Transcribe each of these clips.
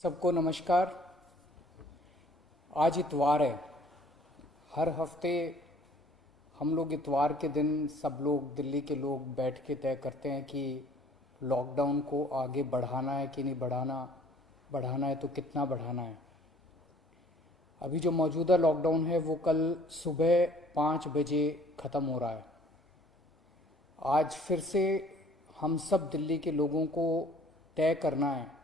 सबको नमस्कार। आज इतवार है। हर हफ्ते हम लोग इतवार के दिन सब लोग दिल्ली के लोग बैठ के तय करते हैं कि लॉकडाउन को आगे बढ़ाना है कि नहीं बढ़ाना, बढ़ाना है तो कितना बढ़ाना है। अभी जो मौजूदा लॉकडाउन है वो कल सुबह 5 बजे ख़त्म हो रहा है। आज फिर से हम सब दिल्ली के लोगों को तय करना है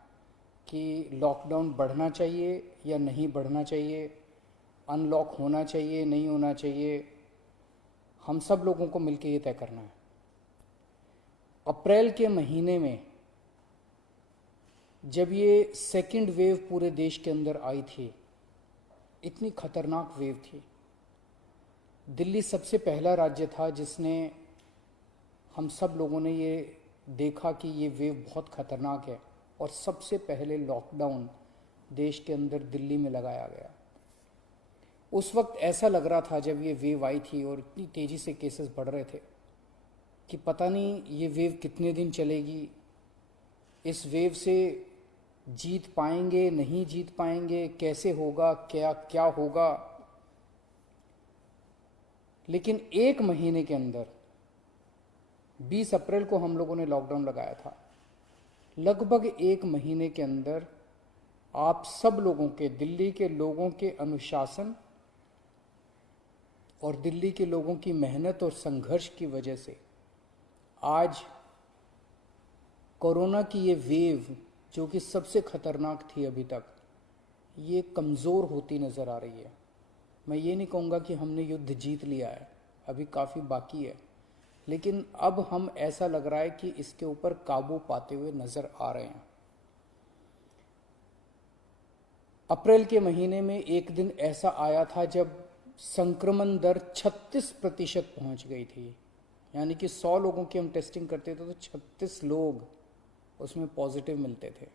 कि लॉकडाउन बढ़ना चाहिए या नहीं बढ़ना चाहिए, अनलॉक होना चाहिए नहीं होना चाहिए। हम सब लोगों को मिलकर ये तय करना है। अप्रैल के महीने में जब ये सेकंड वेव पूरे देश के अंदर आई थी, इतनी खतरनाक वेव थी। दिल्ली सबसे पहला राज्य था जिसने, हम सब लोगों ने ये देखा कि ये वेव बहुत खतरनाक है और सबसे पहले लॉकडाउन देश के अंदर दिल्ली में लगाया गया। उस वक्त ऐसा लग रहा था जब ये वेव आई थी और इतनी तेज़ी से केसेस बढ़ रहे थे कि पता नहीं ये वेव कितने दिन चलेगी, इस वेव से जीत पाएंगे नहीं जीत पाएंगे, कैसे होगा, क्या क्या होगा। लेकिन एक महीने के अंदर 20 अप्रैल को हम लोगों ने लॉकडाउन लगाया था। लगभग एक महीने के अंदर आप सब लोगों के, दिल्ली के लोगों के अनुशासन और दिल्ली के लोगों की मेहनत और संघर्ष की वजह से आज कोरोना की ये वेव, जो कि सबसे खतरनाक थी अभी तक, ये कमज़ोर होती नज़र आ रही है। मैं ये नहीं कहूँगा कि हमने युद्ध जीत लिया है, अभी काफ़ी बाकी है, लेकिन अब हम, ऐसा लग रहा है कि इसके ऊपर काबू पाते हुए नजर आ रहे हैं। अप्रैल के महीने में एक दिन ऐसा आया था जब संक्रमण दर 36% पहुंच गई थी। यानी कि 100 लोगों की हम टेस्टिंग करते थे तो 36 लोग उसमें पॉजिटिव मिलते थे।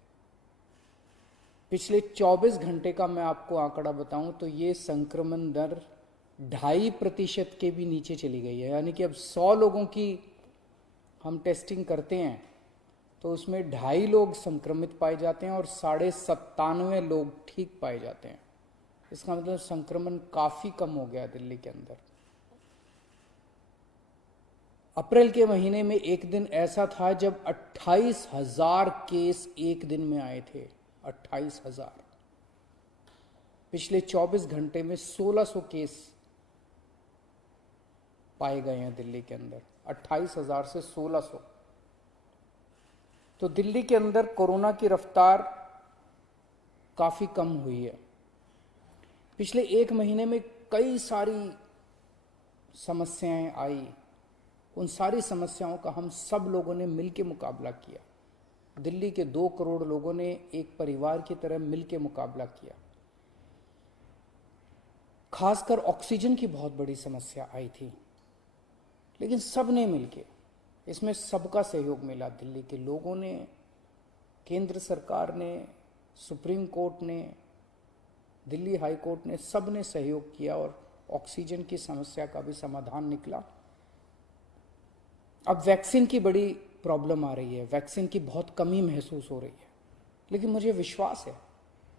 पिछले 24 घंटे का मैं आपको आंकड़ा बताऊं तो ये संक्रमण दर 2.5% के भी नीचे चली गई है। यानी कि अब 100 लोगों की हम टेस्टिंग करते हैं तो उसमें 2.5 लोग संक्रमित पाए जाते हैं और 97.5 लोग ठीक पाए जाते हैं। इसका मतलब संक्रमण काफ़ी कम हो गया दिल्ली के अंदर। अप्रैल के महीने में एक दिन ऐसा था जब 28,000 केस एक दिन में आए थे। 28,000। पिछले 24 घंटे में 1,600 केस पाए गए हैं दिल्ली के अंदर। 28,000 से 1,600। तो दिल्ली के अंदर कोरोना की रफ्तार काफ़ी कम हुई है। पिछले एक महीने में कई सारी समस्याएं आई। उन सारी समस्याओं का हम सब लोगों ने मिलकर मुकाबला किया। दिल्ली के 2 करोड़ लोगों ने एक परिवार की तरह मिलकर मुकाबला किया। खासकर ऑक्सीजन की बहुत बड़ी समस्या आई थी, लेकिन सब ने मिलके, इसमें सबका सहयोग मिला। दिल्ली के लोगों ने, केंद्र सरकार ने, सुप्रीम कोर्ट ने, दिल्ली हाई कोर्ट ने, सब ने सहयोग किया और ऑक्सीजन की समस्या का भी समाधान निकला। अब वैक्सीन की बड़ी प्रॉब्लम आ रही है, वैक्सीन की बहुत कमी महसूस हो रही है, लेकिन मुझे विश्वास है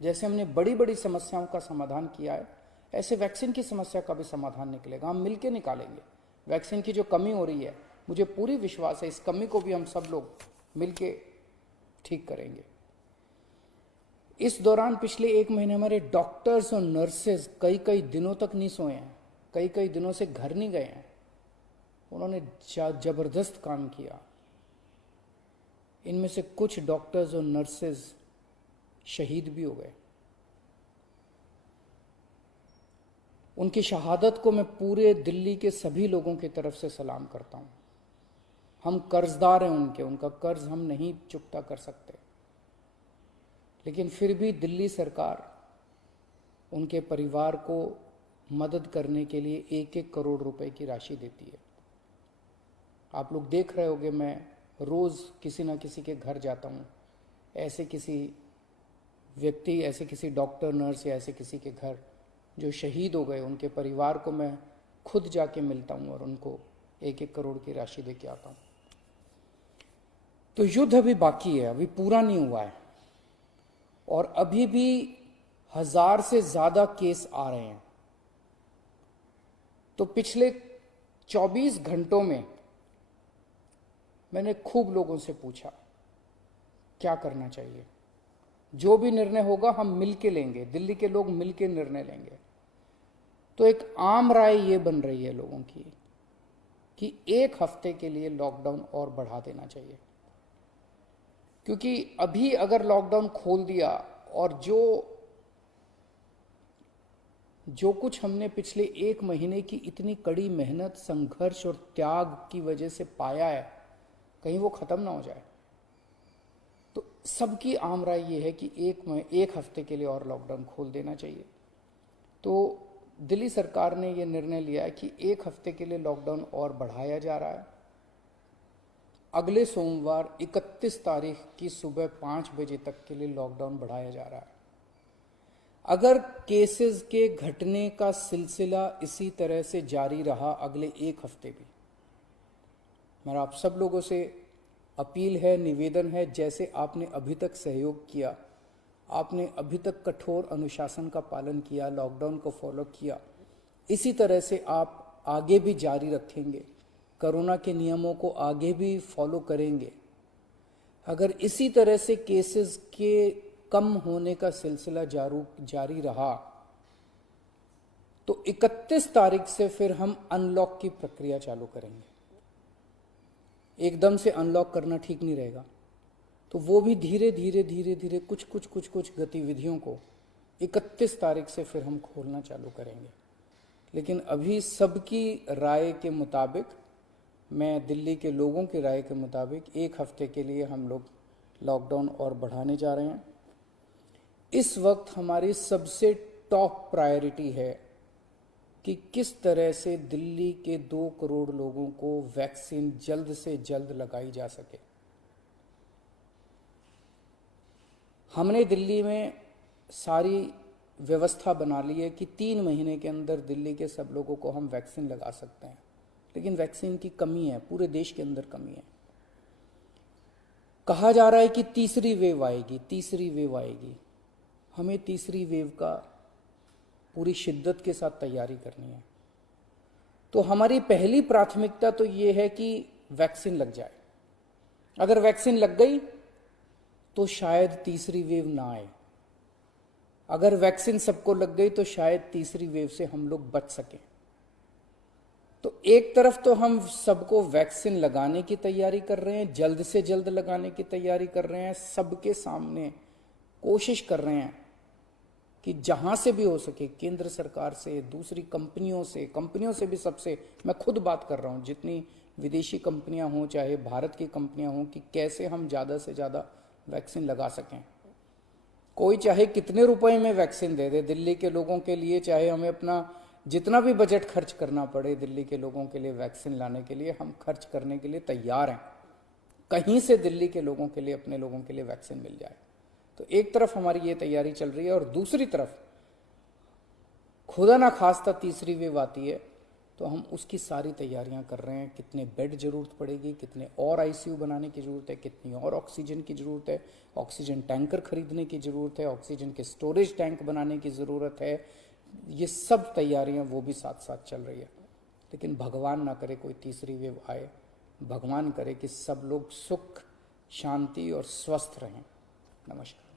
जैसे हमने बड़ी बड़ी समस्याओं का समाधान किया है, ऐसे वैक्सीन की समस्या का भी समाधान निकलेगा। हम मिलकर निकालेंगे। वैक्सीन की जो कमी हो रही है, मुझे पूरी विश्वास है इस कमी को भी हम सब लोग मिलके ठीक करेंगे। इस दौरान पिछले एक महीने हमारे डॉक्टर्स और नर्सेज कई कई दिनों तक नहीं सोए हैं, कई कई दिनों से घर नहीं गए हैं। उन्होंने जबरदस्त काम किया। इनमें से कुछ डॉक्टर्स और नर्सेज शहीद भी हो गए। उनकी शहादत को मैं पूरे दिल्ली के सभी लोगों की तरफ से सलाम करता हूं। हम कर्जदार हैं उनके, उनका कर्ज हम नहीं चुकता कर सकते, लेकिन फिर भी दिल्ली सरकार उनके परिवार को मदद करने के लिए 1-1 करोड़ रुपए की राशि देती है। आप लोग देख रहे होंगे, मैं रोज़ किसी ना किसी के घर जाता हूँ, ऐसे किसी व्यक्ति, ऐसे किसी डॉक्टर, नर्स या ऐसे किसी के घर जो शहीद हो गए, उनके परिवार को मैं खुद जाके मिलता हूँ और उनको 1-1 करोड़ की राशि दे के आता हूँ। तो युद्ध अभी बाकी है, अभी पूरा नहीं हुआ है और अभी भी 1000 से ज्यादा केस आ रहे हैं। तो पिछले 24 घंटों में मैंने खूब लोगों से पूछा क्या करना चाहिए। जो भी निर्णय होगा हम मिलके लेंगे, दिल्ली के लोग मिलके निर्णय लेंगे। तो एक आम राय ये बन रही है लोगों की कि 1 हफ्ते के लिए लॉकडाउन और बढ़ा देना चाहिए, क्योंकि अभी अगर लॉकडाउन खोल दिया और जो कुछ हमने पिछले 1 महीने की इतनी कड़ी मेहनत, संघर्ष और त्याग की वजह से पाया है, कहीं वो खत्म ना हो जाए। तो सबकी आम राय ये है कि एक हफ्ते के लिए और लॉकडाउन खोल देना चाहिए। तो दिल्ली सरकार ने ये निर्णय लिया है कि 1 हफ्ते के लिए लॉकडाउन और बढ़ाया जा रहा है। अगले सोमवार 31 तारीख की सुबह 5 बजे तक के लिए लॉकडाउन बढ़ाया जा रहा है। अगर केसेस के घटने का सिलसिला इसी तरह से जारी रहा अगले 1 हफ्ते भी, मेरा आप सब लोगों से अपील है, निवेदन है, जैसे आपने अभी तक सहयोग किया, आपने अभी तक कठोर अनुशासन का पालन किया, लॉकडाउन को फॉलो किया, इसी तरह से आप आगे भी जारी रखेंगे, कोरोना के नियमों को आगे भी फॉलो करेंगे। अगर इसी तरह से केसेस के कम होने का सिलसिला जारी रहा तो 31 तारीख से फिर हम अनलॉक की प्रक्रिया चालू करेंगे। एकदम से अनलॉक करना ठीक नहीं रहेगा, तो वो भी धीरे धीरे कुछ गतिविधियों को 31 तारीख से फिर हम खोलना चालू करेंगे। लेकिन अभी सबकी राय के मुताबिक, मैं दिल्ली के लोगों की राय के मुताबिक 1 हफ्ते के लिए हम लोग लॉकडाउन और बढ़ाने जा रहे हैं। इस वक्त हमारी सबसे टॉप प्रायोरिटी है कि किस तरह से दिल्ली के 2 करोड़ लोगों को वैक्सीन जल्द से जल्द लगाई जा सके। हमने दिल्ली में सारी व्यवस्था बना ली है कि 3 महीने के अंदर दिल्ली के सब लोगों को हम वैक्सीन लगा सकते हैं, लेकिन वैक्सीन की कमी है, पूरे देश के अंदर कमी है। कहा जा रहा है कि तीसरी वेव आएगी। हमें तीसरी वेव का पूरी शिद्दत के साथ तैयारी करनी है। तो हमारी पहली प्राथमिकता तो ये है कि वैक्सीन लग जाए। अगर वैक्सीन लग गई तो शायद तीसरी वेव ना आए। अगर वैक्सीन सबको लग गई तो शायद तीसरी वेव से हम लोग बच सकें। तो एक तरफ तो हम सबको वैक्सीन लगाने की तैयारी कर रहे हैं, जल्द से जल्द लगाने की तैयारी कर रहे हैं, सबके सामने कोशिश कर रहे हैं कि जहां से भी हो सके, केंद्र सरकार से, दूसरी कंपनियों से भी, सबसे मैं खुद बात कर रहा हूं, जितनी विदेशी कंपनियां हों चाहे भारत की कंपनियां हों, कि कैसे हम ज़्यादा से ज़्यादा वैक्सीन लगा सकें। कोई चाहे कितने रुपए में वैक्सीन दे दे दिल्ली के लोगों के लिए, चाहे हमें अपना जितना भी बजट खर्च करना पड़े दिल्ली के लोगों के लिए वैक्सीन लाने के लिए, हम खर्च करने के लिए तैयार हैं। कहीं से दिल्ली के लोगों के लिए, अपने लोगों के लिए वैक्सीन मिल जाए। तो एक तरफ हमारी ये तैयारी चल रही है और दूसरी तरफ खुदा ना खास्ता तीसरी वेव आती है तो हम उसकी सारी तैयारियां कर रहे हैं। कितने बेड जरूरत पड़ेगी, कितने और आईसीयू बनाने की जरूरत है, कितनी और ऑक्सीजन की जरूरत है, ऑक्सीजन टैंकर खरीदने की जरूरत है, ऑक्सीजन के स्टोरेज टैंक बनाने की जरूरत है। ये सब तैयारियां वो भी साथ साथ चल रही है। लेकिन भगवान ना करे कोई तीसरी वेव आए, भगवान करे कि सब लोग सुख, शांति और स्वस्थ रहें। नमस्कार।